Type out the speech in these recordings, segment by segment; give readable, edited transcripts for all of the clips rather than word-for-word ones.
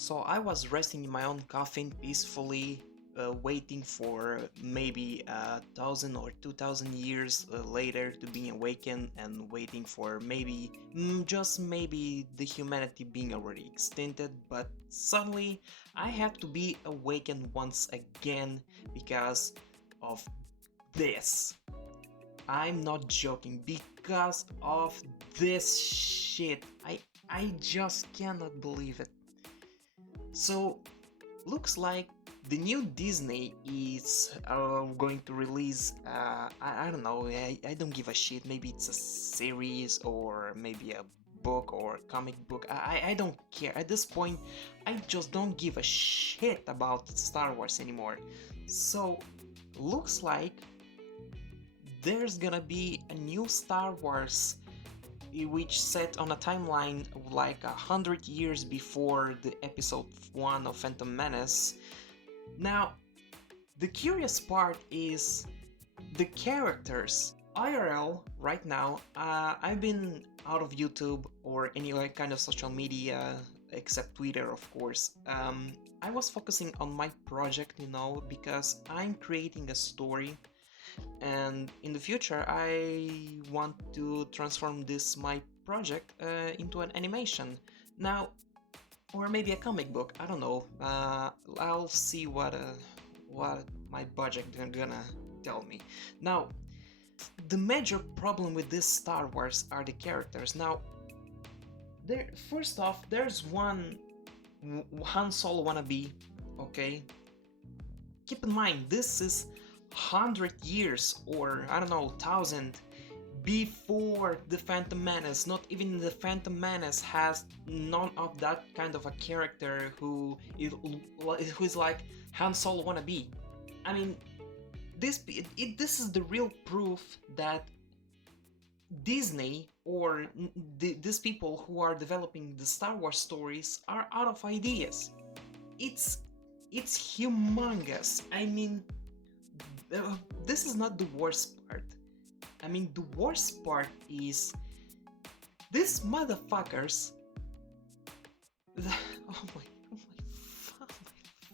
So I was resting in my own coffin peacefully, waiting for maybe 1,000 or 2,000 years later to be awakened, and waiting for maybe, just maybe, the humanity being already extincted. But suddenly I have to be awakened once again because of this. I'm not joking, because of this shit. I just cannot believe it. So, looks like the new Disney is going to release, I don't know, I don't give a shit, maybe it's a series or maybe a book or comic book, I don't care. At this point, I just don't give a shit about Star Wars anymore. So, looks like there's gonna be a new Star Wars which set on a timeline like 100 years before the episode 1 of Phantom Menace. Now, the curious part is the characters. IRL, right now, I've been out of YouTube or any kind of social media except Twitter, of course. I was focusing on my project, because I'm creating a story, and in the future I want to transform this my project into an animation now, or maybe a comic book. I don't know. I'll see what my budget gonna tell me. Now, the major problem with this Star Wars are the characters. Now, first off, there's one Han Solo wannabe. Okay, keep in mind this is 100 years, or I don't know, 1,000 before the Phantom Menace. Not even the Phantom Menace has none of that kind of a character who is like Han Solo wannabe. I mean, this is the real proof that Disney or these people who are developing the Star Wars stories are out of ideas. It's humongous. I mean, this is not the worst part. I mean, the worst part is these motherfuckers. Oh my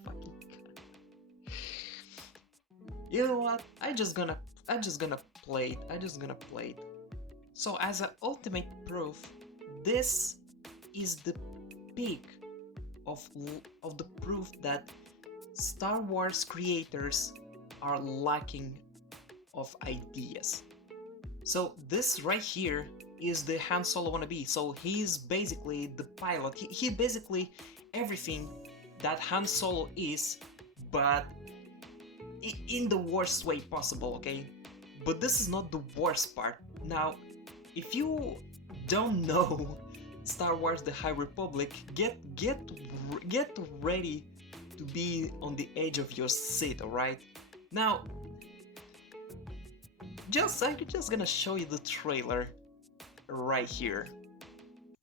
fucking god! You know what? I'm just gonna play it. So, as an ultimate proof, this is the peak of the proof that Star Wars creators are lacking of ideas. So this right here is the Han Solo wannabe. So he's basically the pilot. He basically everything that Han Solo is, but in the worst way possible, okay? But this is not the worst part. Now, if you don't know Star Wars: The High Republic, get ready to be on the edge of your seat, alright? Now, I'm just gonna show you the trailer right here.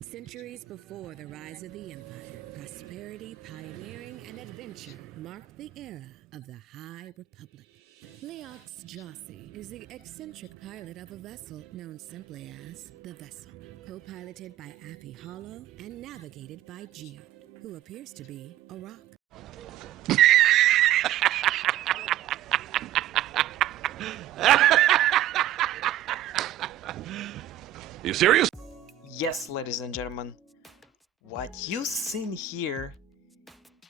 Centuries before the rise of the Empire, prosperity, pioneering, and adventure marked the era of the High Republic. Leox Jossi is the eccentric pilot of a vessel known simply as the Vessel, co-piloted by Affie Hollow and navigated by Geode, who appears to be a rock. Are you serious? Yes, ladies and gentlemen, what you seen here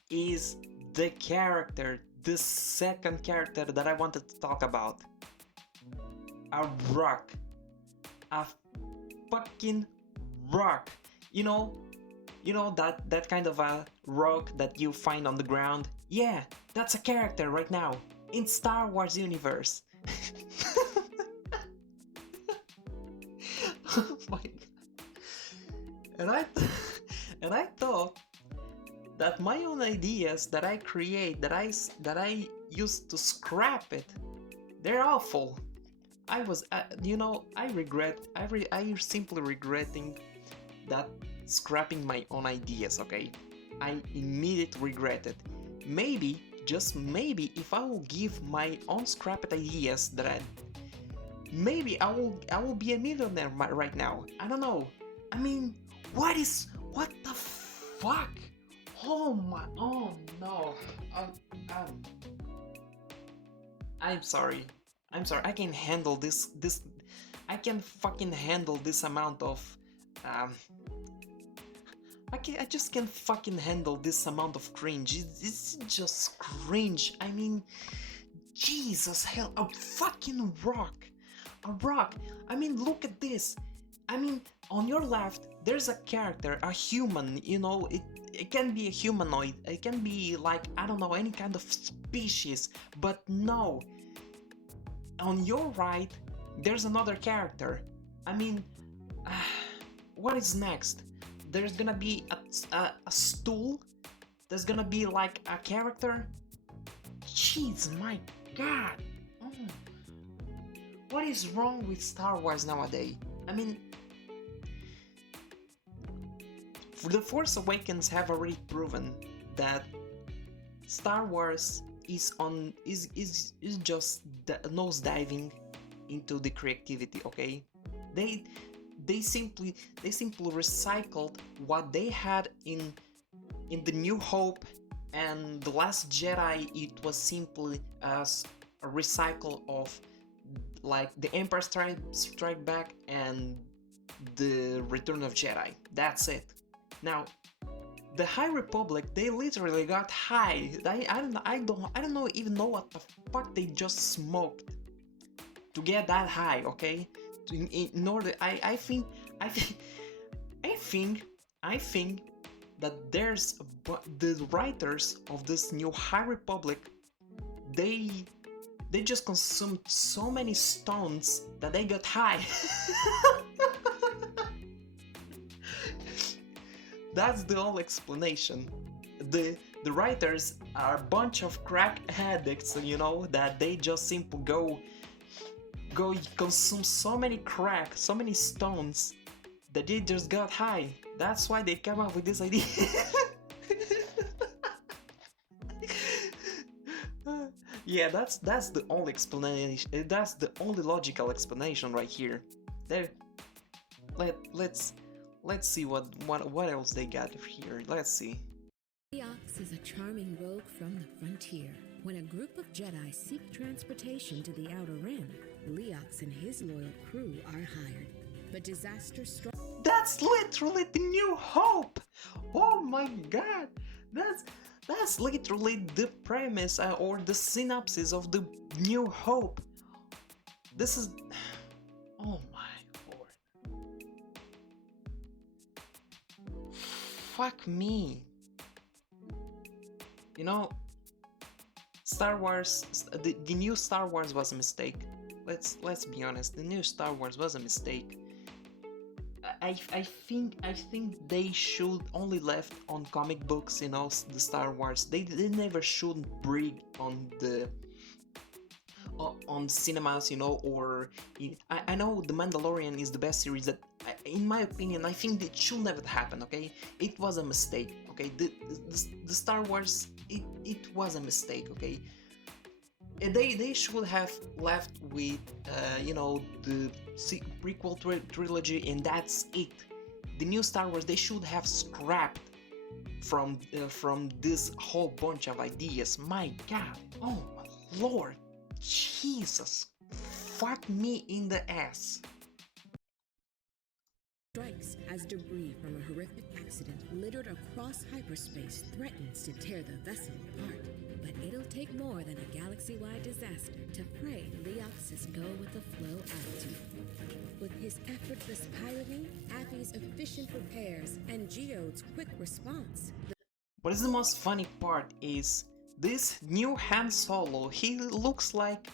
is the character, the second character that I wanted to talk about. A rock. A fucking rock. You know that kind of a rock that you find on the ground? Yeah, that's a character right now in Star Wars universe. Oh my god. And I thought that my own ideas that I create, that I used to scrap it, they're awful. I simply regretting that scrapping my own ideas, okay? I immediately regret it. Maybe, just maybe, if I will give my own scrapped ideas maybe I will be a millionaire right now. I don't know. I mean, what the fuck? Oh my, oh no. Um, um, I'm sorry. I'm sorry. I can handle this. I can fucking handle this amount of. Um, I just can't fucking handle this amount of cringe. It's just cringe. I mean, Jesus hell, a fucking rock. A rock. I mean, look at this. I mean, on your left, there's a character, a human, you know, it can be a humanoid, it can be like, I don't know, any kind of species, but no. On your right, there's another character. I mean, what is next? There's gonna be a stool? There's gonna be like a character? Jeez, my god! Oh. What is wrong with Star Wars nowadays? I mean, The Force Awakens have already proven that Star Wars is just nose diving into the creativity. Okay, they simply recycled what they had in the New Hope and the Last Jedi. It was simply as a recycle of like the Empire Strike Back and the Return of Jedi. That's it. Now, the High Republic, they literally got high. I don't know even know what the fuck they just smoked to get that high. Okay, in order, I think that there's the writers of this new High Republic, they just consumed so many stones that they got high. That's the whole explanation. The writers are a bunch of crack addicts, you know, that they just simply go consume so many crack, so many stones that they just got high. That's why they came up with this idea. Yeah, that's the only explanation. That's the only logical explanation right here. There. Let's see what else they got here. Let's see. Leox is a charming rogue from the frontier. When a group of Jedi seek transportation to the Outer Rim, Leox and his loyal crew are hired. But disaster strikes. That's literally the New Hope. Oh my god, that's literally the premise or the synopsis of the New Hope. This is. Oh my lord. Fuck me. You know, Star Wars, the new Star Wars was a mistake. Let's be honest, the new Star Wars was a mistake. I think they should only left on comic books, you know, the Star Wars. They never should bring on the on cinemas, you know, or I know The Mandalorian is the best series that, in my opinion, I think it should never happen. Okay, it was a mistake. Okay, the Star Wars, it was a mistake. Okay, they should have left with you know, the prequel trilogy, and that's it. The new Star Wars, they should have scrapped from this whole bunch of ideas. My god, oh my lord, Jesus, fuck me in the ass. Strikes as debris from a horrific accident littered across hyperspace threatens to tear the vessel apart. But it'll take more than a galaxy-wide disaster to fray Leox's go-with-the-flow attitude. With his effortless piloting, Affy's efficient repairs, and Geode's quick response. What is the most funny part is this new Han Solo. He looks like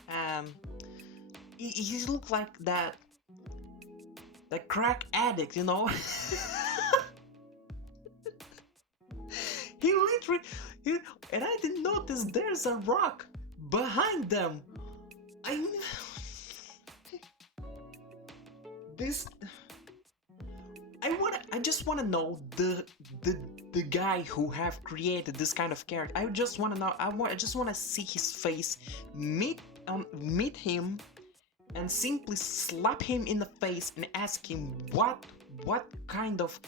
he looks like that crack addict, you know. He literally, and I didn't notice there's a rock behind them. I just wanna know the guy who have created this kind of character. I just wanna know. I just wanna see his face, meet him, and simply slap him in the face and ask him what kind of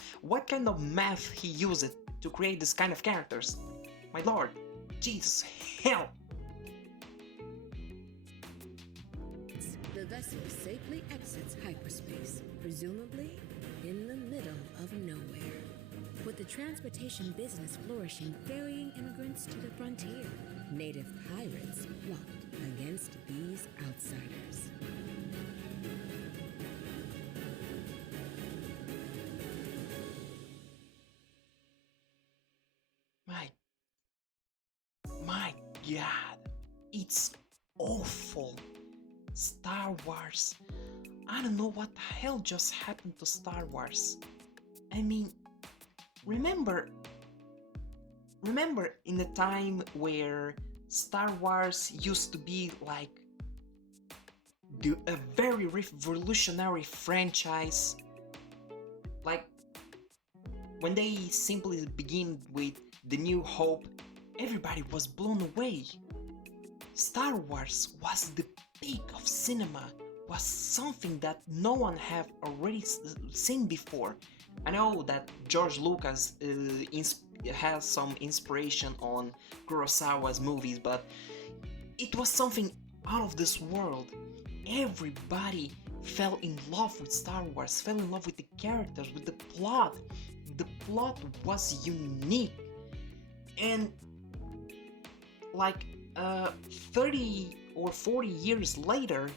math he used to create this kind of characters. My lord, Jesus, hell! The vessel safely exits hyperspace, presumably in the middle of nowhere. With the transportation business flourishing, ferrying immigrants to the frontier, native pirates plot against these outsiders. My God, it's awful. Star Wars. I don't know what the hell just happened to Star Wars. I mean, remember in the time where Star Wars used to be like a very revolutionary franchise, like when they simply begin with The New Hope, everybody was blown away. Star Wars was the peak of cinema, was something that no one have already seen before. I know that George Lucas has some inspiration on Kurosawa's movies, but it was something out of this world. Everybody fell in love with Star Wars, fell in love with the characters, with the plot. The plot was unique. And like 30 or 40 years later,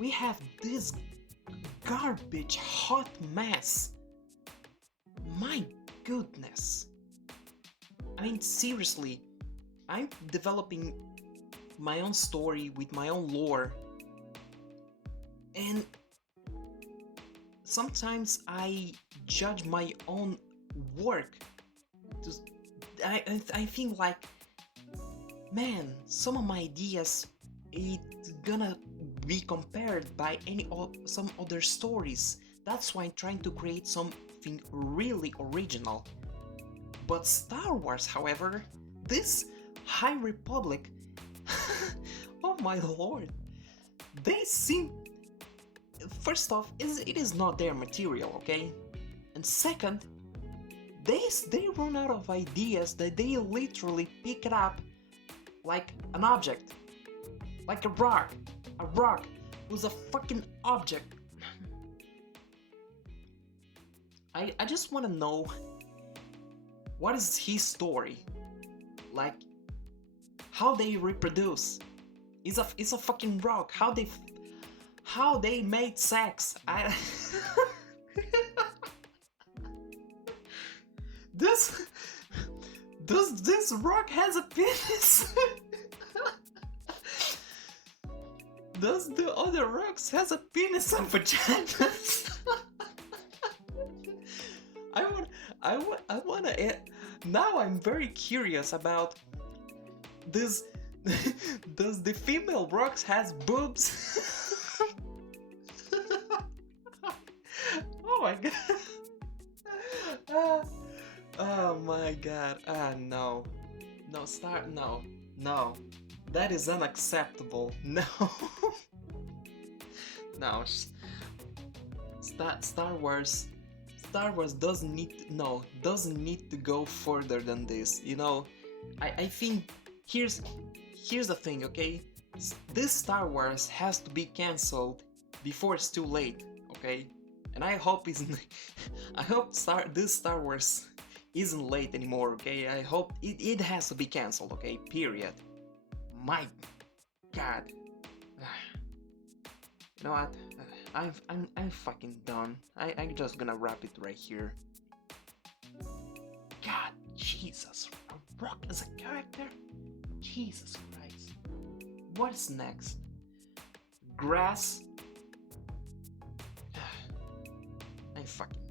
we have this garbage hot mess. My goodness. I mean, seriously, I'm developing my own story with my own lore, and sometimes I judge my own work. I think like, man, some of my ideas, it's gonna be compared by some other stories. That's why I'm trying to create something really original. But Star Wars, however, this High Republic, oh my lord, they seem, first off, it is not their material, okay? And second, they run out of ideas that they literally pick it up like an object, like a rock. A rock was a fucking object. I just want to know, what is his story? Like, how they reproduce? It's a fucking rock. How they made sex? Does this rock has a penis? Does the other rocks has a penis and vaginas? I wanna. Now I'm very curious about this. Does the female rocks has boobs? Oh my god. Oh my god. No. No. That is unacceptable. No. No. Star Wars doesn't need to go further than this. You know, I think here's the thing, okay? This Star Wars has to be cancelled before it's too late, okay? And I hope this Star Wars isn't late anymore, okay? I hope it has to be cancelled, okay? Period. My god. You know what? I'm fucking done. I'm just gonna wrap it right here. God, Jesus, a rock as a character? Jesus Christ. What's next? Grass? I'm fucking